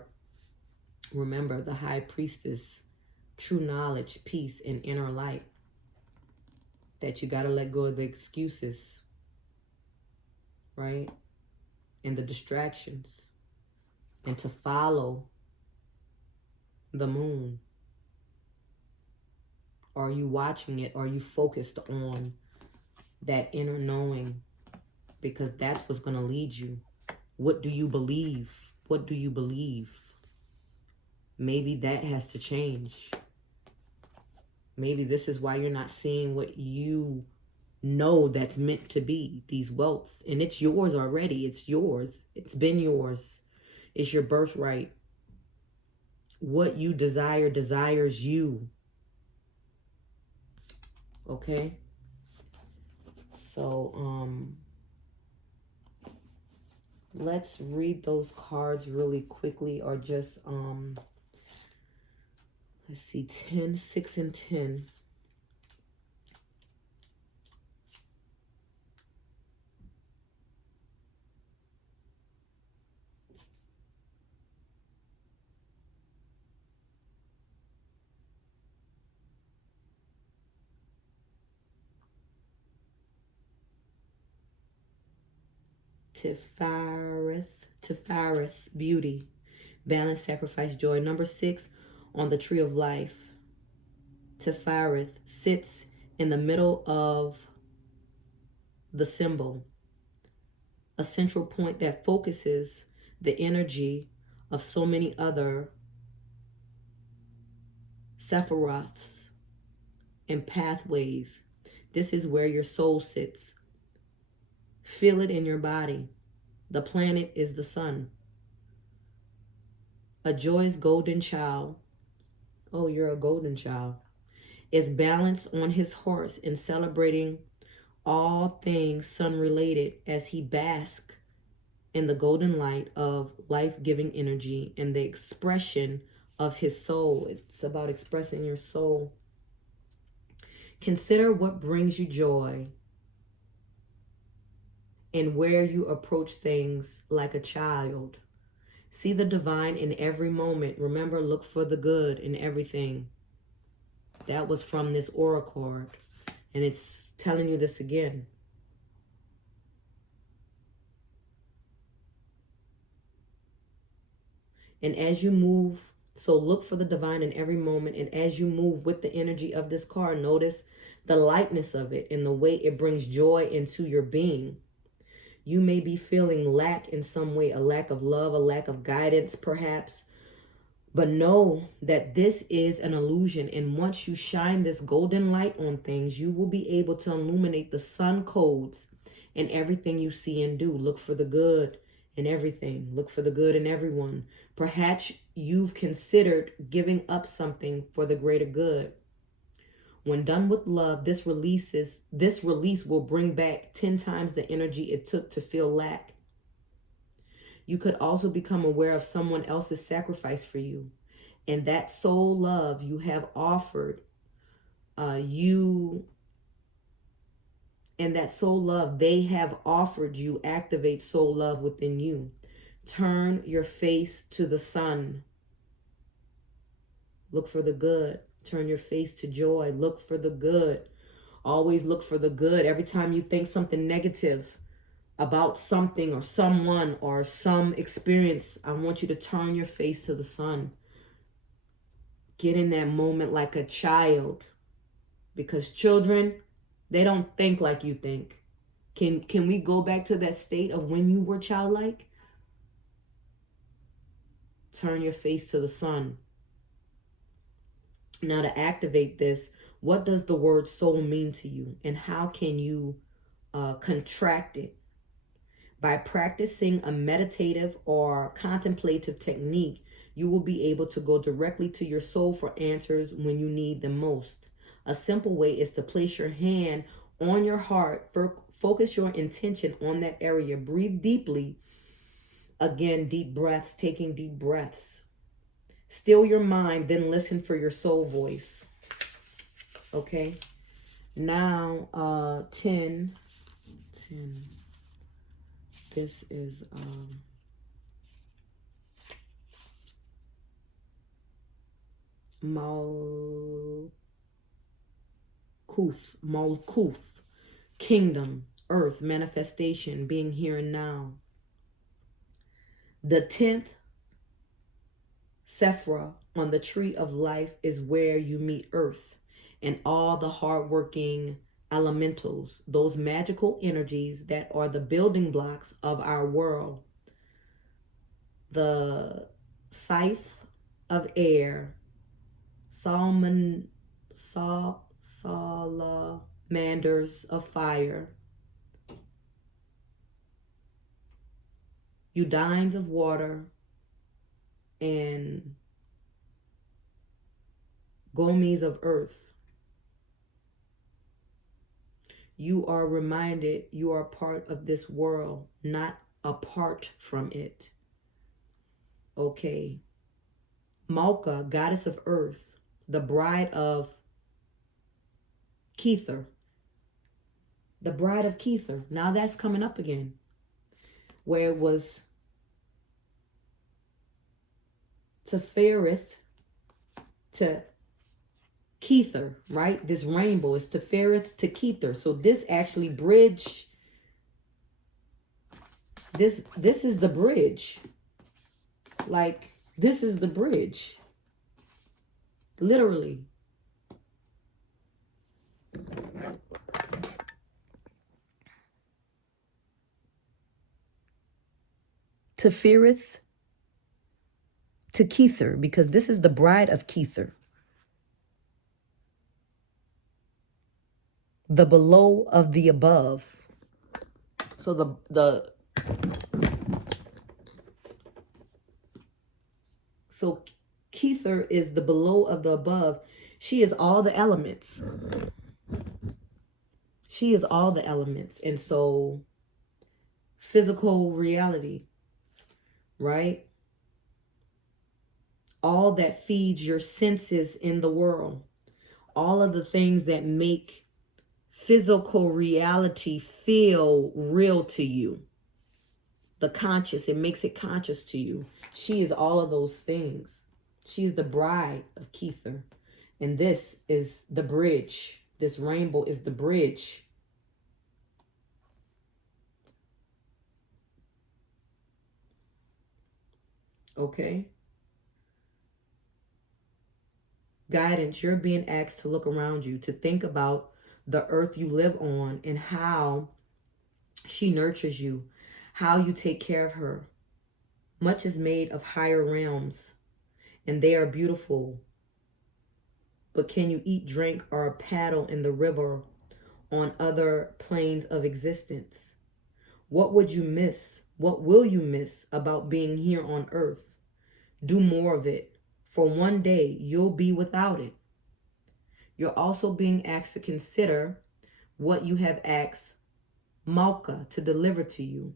remember the High Priestess, true knowledge, peace, and inner light. That you got to let go of the excuses, right? And the distractions. And to follow the moon. Are you watching it? Are you focused on that inner knowing? Because that's what's going to lead you. What do you believe? What do you believe? Maybe that has to change. Maybe this is why you're not seeing what you know that's meant to be, these wealths. And it's yours already. It's yours. It's been yours. It's your birthright. What you desire desires you. Okay? So, let's read those cards really quickly, or just, let's see, 10, 6, and 10. Tifareth, beauty, balance, sacrifice, joy. Number 6 on the tree of life. Tifareth sits in the middle of the symbol, a central point that focuses the energy of so many other sephiroths and pathways. This is where your soul sits. Feel it in your body. The planet is the sun. A joyous golden child. Oh, you're a golden child. Is balanced on his horse and celebrating all things sun related as he basks in the golden light of life-giving energy and the expression of his soul. It's about expressing your soul. Consider what brings you joy and where you approach things like a child. See the divine in every moment. Remember, look for the good in everything. That was from this oracle card. And it's telling you this again. And as you move, so look for the divine in every moment. And as you move with the energy of this card, notice the lightness of it and the way it brings joy into your being. You may be feeling lack in some way, a lack of love, a lack of guidance, perhaps. But know that this is an illusion. And once you shine this golden light on things, you will be able to illuminate the sun codes in everything you see and do. Look for the good in everything. Look for the good in everyone. Perhaps you've considered giving up something for the greater good. When done with love, this release will bring back 10 times the energy it took to feel lack. You could also become aware of someone else's sacrifice for you. And that soul love you have offered, and that soul love they have offered you activates soul love within you. Turn your face to the sun. Look for the good. Turn your face to joy. Look for the good. Always look for the good. Every time you think something negative about something or someone or some experience, I want you to turn your face to the sun. Get in that moment like a child. Because children, they don't think like you think. Can we go back to that state of when you were childlike? Turn your face to the sun. Now, to activate this, what does the word soul mean to you? And how can you contract it? By practicing a meditative or contemplative technique, you will be able to go directly to your soul for answers when you need them most. A simple way is to place your hand on your heart, focus your intention on that area, breathe deeply. Again, deep breaths, taking deep breaths. Still your mind, then listen for your soul voice. Okay. Now, 10. This is Malkuth, kingdom, earth, manifestation, being here and now. The 10th Sephra on the tree of life is where you meet earth and all the hardworking elementals, those magical energies that are the building blocks of our world. The scythe of air, salamanders of fire, Udines of water, and Gomes of earth. You are reminded you are part of this world, not apart from it. Okay. Malka, goddess of earth, the bride of Kether. The bride of Kether. Now that's coming up again. Where it was Tefereth to Kether, right? This rainbow is Tefereth to Kether. So this actually bridge. This is the bridge. Like, this is the bridge. Literally. Tefereth to Kether, because this is the bride of Kether. The below of the above. So so Kether is the below of the above. She is all the elements. She is all the elements. And so physical reality, right? All that feeds your senses in the world. All of the things that make physical reality feel real to you. The conscious, it makes it conscious to you. She is all of those things. She is the bride of Kether. And this is the bridge. This rainbow is the bridge. Okay? Guidance, you're being asked to look around you, to think about the earth you live on and how she nurtures you, how you take care of her. Much is made of higher realms, and they are beautiful. But can you eat, drink, or paddle in the river on other planes of existence? What would you miss? What will you miss about being here on earth? Do more of it, for one day you'll be without it. You're also being asked to consider what you have asked Malka to deliver to you.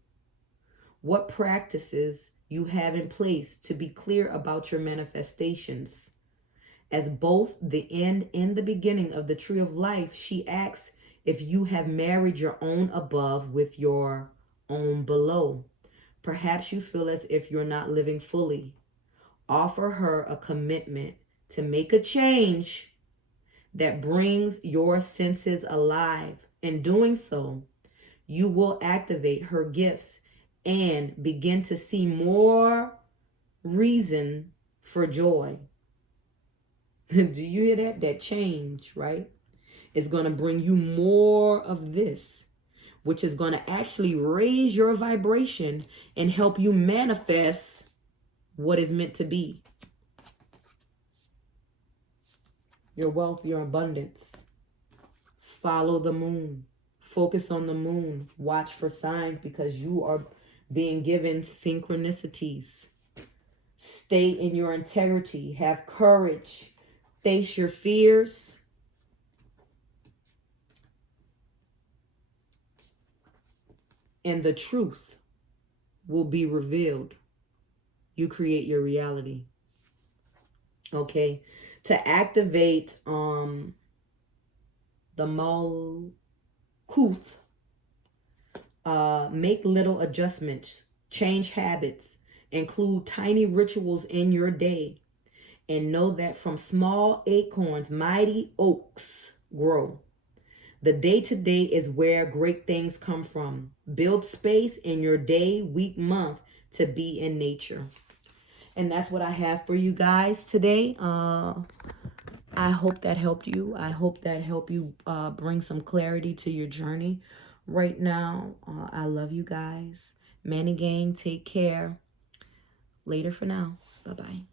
What practices you have in place to be clear about your manifestations. As both the end and the beginning of the tree of life, she asks if you have married your own above with your own below. Perhaps you feel as if you're not living fully. Offer her a commitment to make a change that brings your senses alive. In doing so, you will activate her gifts and begin to see more reason for joy. Do you hear that? That change, right? Is going to bring you more of this, which is going to actually raise your vibration and help you manifest what is meant to be. Your wealth, your abundance. Follow the moon. Focus on the moon. Watch for signs because you are being given synchronicities. Stay in your integrity. Have courage. Face your fears. And the truth will be revealed. You create your reality. Okay. To activate the Malkuth, make little adjustments, change habits, include tiny rituals in your day, and know that from small acorns, mighty oaks grow. The day-to-day is where great things come from. Build space in your day, week, month to be in nature. And that's what I have for you guys today. I hope that helped you. I hope that helped you bring some clarity to your journey right now. I love you guys. Manny Gang, take care. Later for now. Bye-bye.